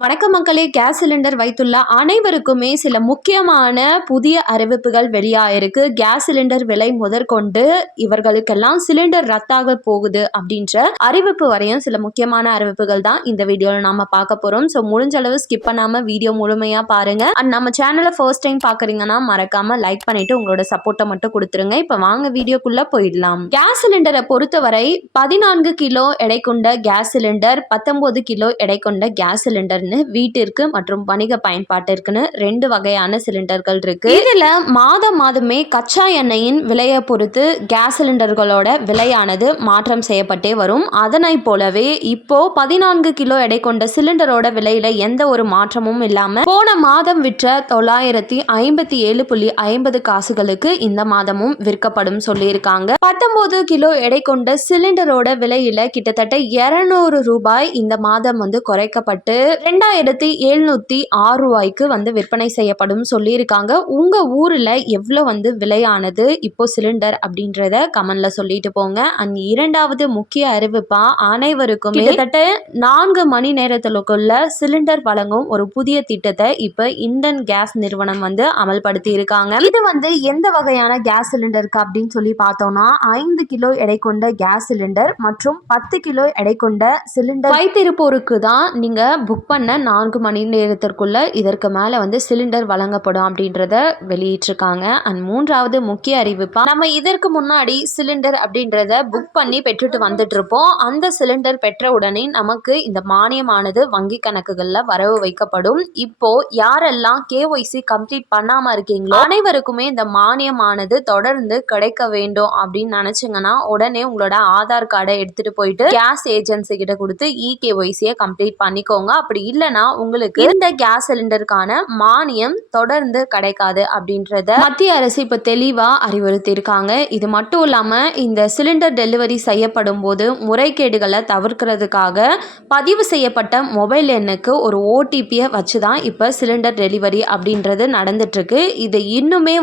வணக்கம் மக்களே, gas cylinder வைத்துள்ள அனைவருக்குமே சில முக்கியமான புதிய அறிவிப்புகள் வெளியாயிருக்கு. கேஸ் சிலிண்டர் விலை முதற்கொண்டு இவர்களுக்கெல்லாம் சிலிண்டர் ரத்தாக போகுது அப்படின்ற அறிவிப்பு வரையும் சில முக்கியமான அறிவிப்புகள் தான் இந்த வீடியோவில் நாம பார்க்க போறோம். ஸோ முடிஞ்ச அளவு ஸ்கிப் பண்ணாம வீடியோ முழுமையா பாருங்க. அண்ட் நம்ம சேனலை ஃபர்ஸ்ட் டைம் பாக்குறீங்கன்னா மறக்காம லைக் பண்ணிட்டு உங்களோட சப்போர்ட்டை மட்டும் கொடுத்துருங்க. இப்ப வாங்க வீடியோக்குள்ள போயிடலாம். கேஸ் சிலிண்டரை பொறுத்தவரை 14 கிலோ எடை கொண்ட கேஸ் சிலிண்டர், 19 கிலோ எடை கொண்ட கேஸ் சிலிண்டர் வீட்டிற்கு மற்றும் வணிக பயன்பாட்டிற்குன்னு 2 வகையான சிலிண்டர்கள் இருக்கு. இதுல மாதமே கச்சா எண்ணெயின் விலையை பொறுத்து கேஸ் சிலிண்டர்களோட விலையானது மாற்றம் செய்யப்பட்டே வரும். அதனை போலவே இப்போ 14 கிலோ எடை கொண்ட சிலிண்டரோட விலையில எந்த ஒரு மாற்றமும் இல்லாம போன மாதம் விற்ற 957.50 காசுகளுக்கு இந்த மாதமும் விற்கப்படும் சொல்லியிருக்காங்க. 19 கிலோ எடை கொண்ட சிலிண்டரோட விலையில கிட்டத்தட்ட 200 ரூபாய் இந்த மாதம் குறைக்கப்பட்டு 2706 ரூபாய்க்கு விற்பனை செய்யப்படும் சொல்லியிருக்காங்க. உங்க ஊர்ல எவ்வளவு விலையானது இப்போ சிலிண்டர் அப்படின்றத கமெண்ட்ல சொல்லிட்டு போங்க. அண்ட் இரண்டாவது முக்கிய அறிவிப்பா அனைவருக்கும் கிட்டத்தட்ட 4 மணி நேரத்திற்குள்ள சிலிண்டர் வழங்கும் ஒரு புதிய திட்டத்தை இப்ப இந்தியன் கேஸ் நிறுவனம் அமல்படுத்தி இருக்காங்க. இது எந்த வகையான கேஸ் சிலிண்டருக்கு அப்படின்னு சொல்லி பார்த்தோம்னா 5 கிலோ எடை கொண்ட கேஸ் சிலிண்டர் மற்றும் 10 கிலோ எடை கொண்ட சிலிண்டர் வைத்திருப்போருக்கு தான் நீங்க புக் பண்ண 4 மணி நேரத்திற்குள்ள இதற்கு மேல சிலிண்டர் வழங்கப்படும் அப்படின்றத வெளியிட்டிருக்காங்க. அண்ட் மூன்றாவது முக்கிய அறிவிப்பா, நம்ம இதற்கு முன்னாடி சிலிண்டர் அப்படின்றத புக் பண்ணி பெற்றுட்டு வந்துட்டு இருப்போம். அந்த சிலிண்டர் பெற்ற உடனே நமக்கு இந்த மானியமானது வங்கி கணக்குகள்ல வரவு வைக்கப்படும். இப்போ யாரெல்லாம் KYC கம்ப்ளீட் பண்ணாம இருக்கீங்களோ அனைவருக்குமே இந்த மானியமானது தொடர்ந்து கிடைக்க வேண்டும் அப்படின்னு நினைச்சீங்கன்னா உடனே உங்களோட ஆதார் கார்டை எடுத்துட்டு போயிட்டு கேஸ் ஏஜென்சி கிட்ட கொடுத்து EKYC கம்ப்ளீட் பண்ணிக்கோங்க. அப்படி இல்லைன்னா உங்களுக்கு இந்த கேஸ் சிலிண்டருக்கான மானியம் தொடர்ந்து கிடைக்காது அப்படின்றத மத்திய அரசு இப்ப தெளிவா அறிவுறுத்தி இருக்காங்க. இது மட்டும் இல்லாம இந்த சிலிண்டர் டெலிவரி செய்யப்படும் போது முறைகேடுகளை தவிர்க்கிறதுக்காக பதிவு செய்யப்பட்ட மொபைல் எண்ணுக்கு ஒரு OTP-யை வச்சுதான் இப்ப சிலிண்டர் டெலிவரி அப்படின்றது நடந்துட்டு இருக்கு. இது இன்னுமே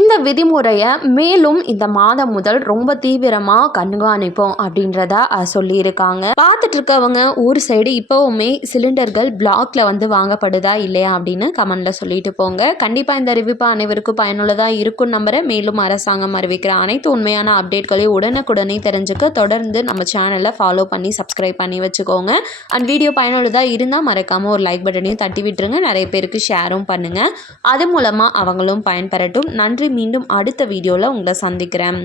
இந்த விதிமுறையை மேலும் இந்த மாதம் முதல் ரொம்ப தீவிரமா கண்காணிப்போம் அப்படின்றத சொல்லி இருக்காங்க. பார்த்துட்டு இருக்கவங்க ஊர் சைடு இப்பவுமே சிலிண்டர்கள் பிளாக்ல வாங்கப்படுதா இல்லையா அப்படின்னு கமெண்ட்ல சொல்லிட்டு போங்க. கண்டிப்பா இந்த அறிவிப்பு அனைவருக்கும் பயனுள்ளதா இருக்கும் நம்புறேன். மேலும் அரசாங்கம் அறிவிக்கிற அனைத்து உண்மையான அப்டேட்களையும் உடனுக்குடனே தெரிஞ்சுக்க தொடர்ந்து நம்ம சேனலை ஃபாலோ பண்ணி சப்ஸ்கிரைப் பண்ணி வச்சுக்கோங்க. அண்ட் வீடியோ பயனுள்ளதா இருந்தால் மறக்காம ஒரு லைக் பட்டனையும் தட்டி விட்டுருங்க. நிறைய பேருக்கு ஷேரும் பண்ணுங்க. அது மூலமா அவங்களும் பயன்பெறட்டும். நன்றி. மீண்டும் அடுத்த வீடியோல உங்களை சந்திக்கிறேன்.